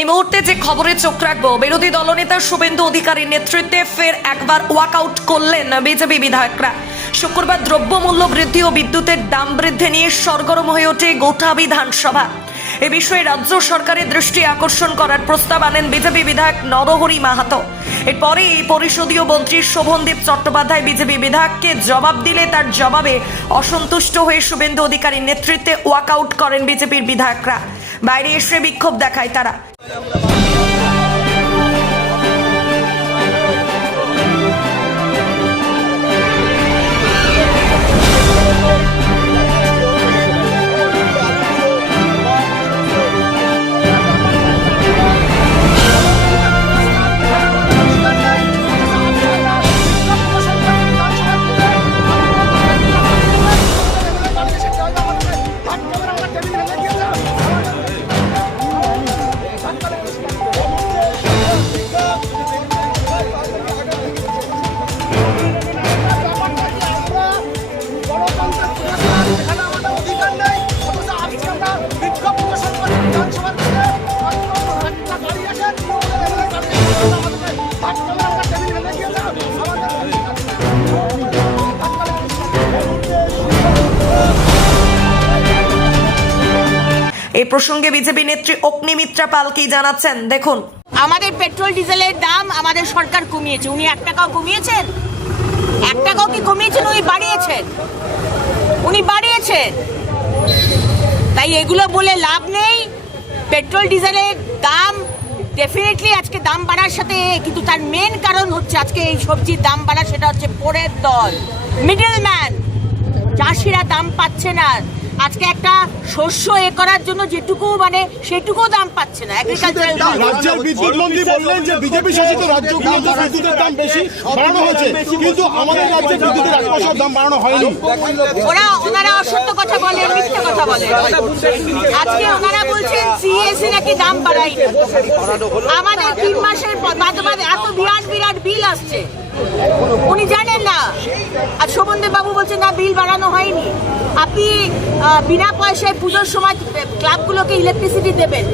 এই মুহূর্তে যে খবরে চোখ রাখব, বিরোধী দলনেতা শুভেন্দু অধিকারীর নেতৃত্বে ফের একবার ওয়াকআউট করলেন বিজেপি বিধায়করা। শুক্রবার দ্রব্যমূল্য বৃদ্ধি ও বিদ্যুতের দাম বৃদ্ধি নিয়ে সরগরম হয়ে ওঠে গোটা বিধানসভা। এ বিষয়ে রাজ্য সরকারের দৃষ্টি আকর্ষণ করার প্রস্তাব আনেন বিজেপি বিধায়ক নরহরি মাহাতো। এরপরে এই পরিষদীয় মন্ত্রী শোভনদীপ চট্টোপাধ্যায় বিজেপি বিধায়ককে জবাব দিলে তার জবাবে অসন্তুষ্ট হয়ে শুভেন্দু অধিকারীর নেতৃত্বে ওয়াকআউট করেন বিজেপির বিধায়করা। বাইরে এসে বিক্ষোভ দেখায় তারা। এই প্রসঙ্গে বিজেপি নেত্রী অগ্নিমিত্রা পাল কি জানাচ্ছেন? দেখুন। আমাদের পেট্রোল, ডিজেলের দাম আমাদের সরকার কমিয়েছে। উনি এক টাকাও কমিয়েছেন? এক টাকাও কি কমিয়েছেন? উনি বাড়িয়েছেন। উনি বাড়িয়েছেন। তাই এগুলো বলে লাভ নেই। পেট্রোল, ডিজেলের দাম ডেফিনেটলি আজকে দাম বাড়ার সাথে, কিন্তু তার মেন কারণ হচ্ছে আজকে এই সবজির দাম বাড়া, সেটা হচ্ছে পরের দল। মিডল ম্যান চাষিরা দাম পাচ্ছে না। আজকে একটা শস্য এ করার জন্য যেটুকু মানে সেটুকুও দাম পাচ্ছে না। রাজ্যের বিদ্যুৎ মন্ত্রী বললেন যে বিজেপি শাসিত রাজ্যগুলোতে বিদ্যুতের দাম বেশি বাড়ানো হয়েছে। কিন্তু আমাদের রাজ্যে বিদ্যুতের এক পয়সার দাম বাড়ানো হয়নি। ওরা ওনারা অসত্য কথা বলে মিথ্যে কথা বলে। আজকে ওনারা বলছেন সিএসসি নাকি দাম বাড়াই আমাদের তিন মাসের এত বিরাট বিরাট বিল আসছে। উনি জানেন না আর শোভনদেব বাবু বলছে, না, বিল বাড়ানো হয়নি। আপনি বিনা পয়সায় পুজোর সময় ক্লাবগুলোকে ইলেকট্রিসিটি দেবেন।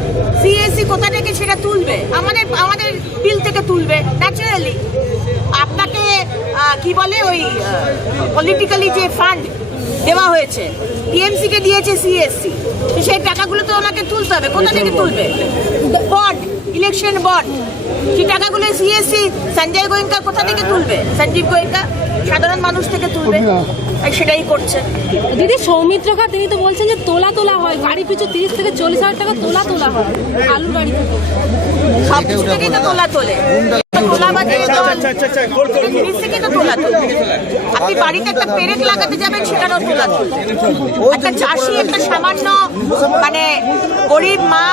সিএসসি কোথা থেকে সেটা তুলবে? আমাদের আমাদের বিল থেকে তুলবে ন্যাচারালি আপনাকে কি বলে ওই পলিটিক্যালি যে ফান্ড দেওয়া হয়েছে টিএমসিকে দিয়েছে সিএসসি সেই টাকাগুলো তুলতে হবে? কোথা থেকে তুলবে? বন্ড ইলেকশন বন্ড সেই টাকাগুলো সিএসসি সঞ্জয় গোয়েঙ্কা কোথা থেকে তুলবে? সঞ্জীব গোয়েঙ্কা সাধারণ মানুষ থেকে তুলবে। সেটাই করছে। দিদি সৌমিত্র খা তিনি তো বলছেন যে তোলা তোলা হয়। গাড়ি পিছু তিরিশ থেকে চল্লিশ হাজার টাকা তোলা তোলা হয়। আলু গাড়ি সব কিছু থেকেই তো তোলা তোলে। তোলাবাজি দল জিনিস থেকে তো তোলা তোলে। আপনি বাড়িতে একটা পেরেক লাগাতে যাবেন সেখানেও তোলা তোলে একটা চাষি একটা সামান্য মানে গরিব মা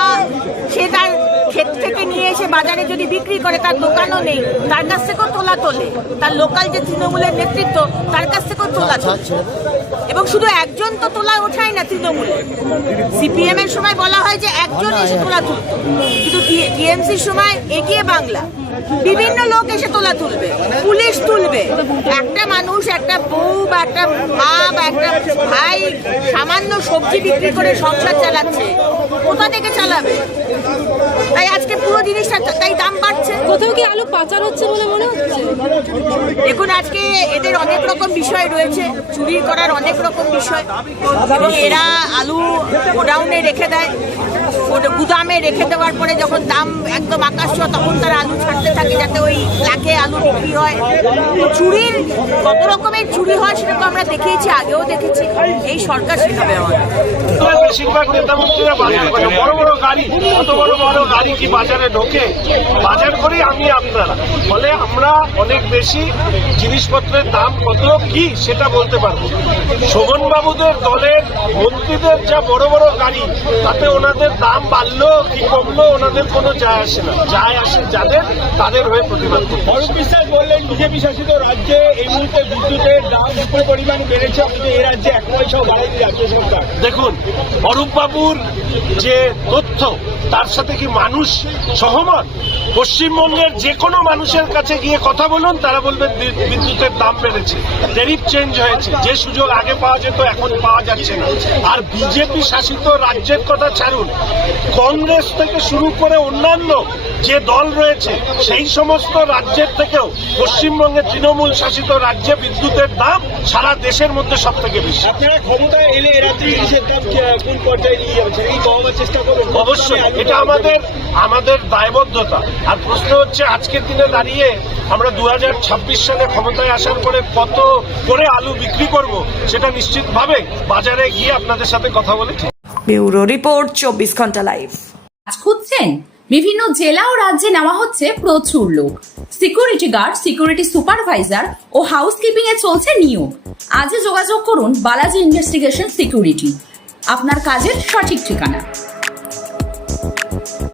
সে তার ক্ষেত থেকে নিয়ে এসে বাজারে যদি বিক্রি করে তার দোকানও নেই। তার কাছ থেকেও তোলা তোলে। তার লোকাল যে তৃণমূলের নেতৃত্ব তার কাছ থেকেও তোলা তোলে। এবং শুধু একজন তো তোলা ওঠায় না তৃণমূলে সিপিএম এর সময় বলা হয় যে একজন এসে তোলা তুলত কিন্তু টিএমসির সময় এগিয়ে বাংলা। বিভিন্ন লোক এসে তোলা তুলবে। পুলিশ তুলবে। একটা মানুষ একটা বউ বা একটা মা বা একটা ভাই সামান্য সবজি বিক্রি করে সংসার চালাচ্ছে কোথা থেকে চালাবে? তাই আজকে পুরো জিনিসটা তাই দাম বাড়ছে কোথাও কি আলু পাচার হচ্ছে বলে মনে হচ্ছে? দেখুন আজকে এদের অনেক রকম বিষয় রয়েছে চুরি করার অনেক রকম বিষয় এবং এরা আলু গোডাউনে রেখে দেয়। গুদামে রেখে দেওয়ার পরে যখন দাম একদম আকাশ তখন তারা আলু ছাড়তে থাকে যাতে ওই লাখে আলু বিক্রি হয়। চুরির কত রকমের চুরি হয় সেটা তো আমরা দেখিয়েছি আগেও দেখেছি। এই সরকার সেভাবে হয় বড় বড় গাড়ি কত বড় বড় গাড়ি কি বাজারে ঢোকে? বাজার করি আমি আপনারা। ফলে আমরা অনেক বেশি জিনিসপত্রের দাম কত কি সেটা বলতে পারব। শোভন বাবুদের দলের মন্ত্রীদের যা বড় বড় গাড়ি তাতে ওনাদের দাম বাড়লো কি কমলো ওনাদের কোনো যায় আসে না। যায় আসে যাদের তাদের হয়ে প্রতিবাদ অরূপ বিশ্বাস বললেন বিজেপি শাসিত রাজ্যে এই মুহূর্তে বিদ্যুতের দাম বিপুল পরিমাণ বেড়েছে অথচ এই রাজ্যে এক পয়সাও বাড়ায়নি রাজ্য সরকার। দেখুন অরূপবাবুর যে তথ্য তার সাথে কি মানুষ সহমত? পশ্চিমবঙ্গের যে কোনো মানুষের কাছে গিয়ে কথা বলুন তারা বলবেন বিদ্যুতের দাম বেড়েছে ট্যারিফ চেঞ্জ হয়েছে যে সুযোগ আগে পাওয়া যেত এখন পাওয়া যাচ্ছে না। আর বিজেপি শাসিত রাজ্যের কথা ছাড়ুন কংগ্রেস থেকে শুরু করে অন্যান্য যে দল রয়েছে সেই সমস্ত রাজ্যের থেকেও পশ্চিমবঙ্গে তৃণমূল শাসিত রাজ্যে বিদ্যুতের দাম সারা দেশের মধ্যে সব থেকে বেশি। আপনারা ক্ষমতায় এলে এ রাজ্যে দাম কোন পর্যায়ে নিয়ে যাবেন এই চেষ্টা করবেন অবশ্যই। এটা আমাদের আমাদের দায়বদ্ধতা। আর প্রশ্ন হচ্ছে আজকের দিনে দাঁড়িয়ে আমরা দু সালে ক্ষমতায় আসার পরে কত করে আলু বিক্রি করব সেটা নিশ্চিতভাবে বাজারে গিয়ে আপনাদের সাথে কথা বলে ব্যুরো রিপোর্ট চব্বিশ ঘণ্টা লাইভ। খুঁজছেন? বিভিন্ন জেলা ও রাজ্যে নেওয়া হচ্ছে প্রচুর লোক। সিকিউরিটি গার্ড সিকিউরিটি সুপারভাইজার ও হাউসকিপিং এ চলছে নিয়োগ। আজই যোগাযোগ করুন বালাজি ইনভেস্টিগেশন সিকিউরিটি। আপনার কাজের সঠিক ঠিকানা।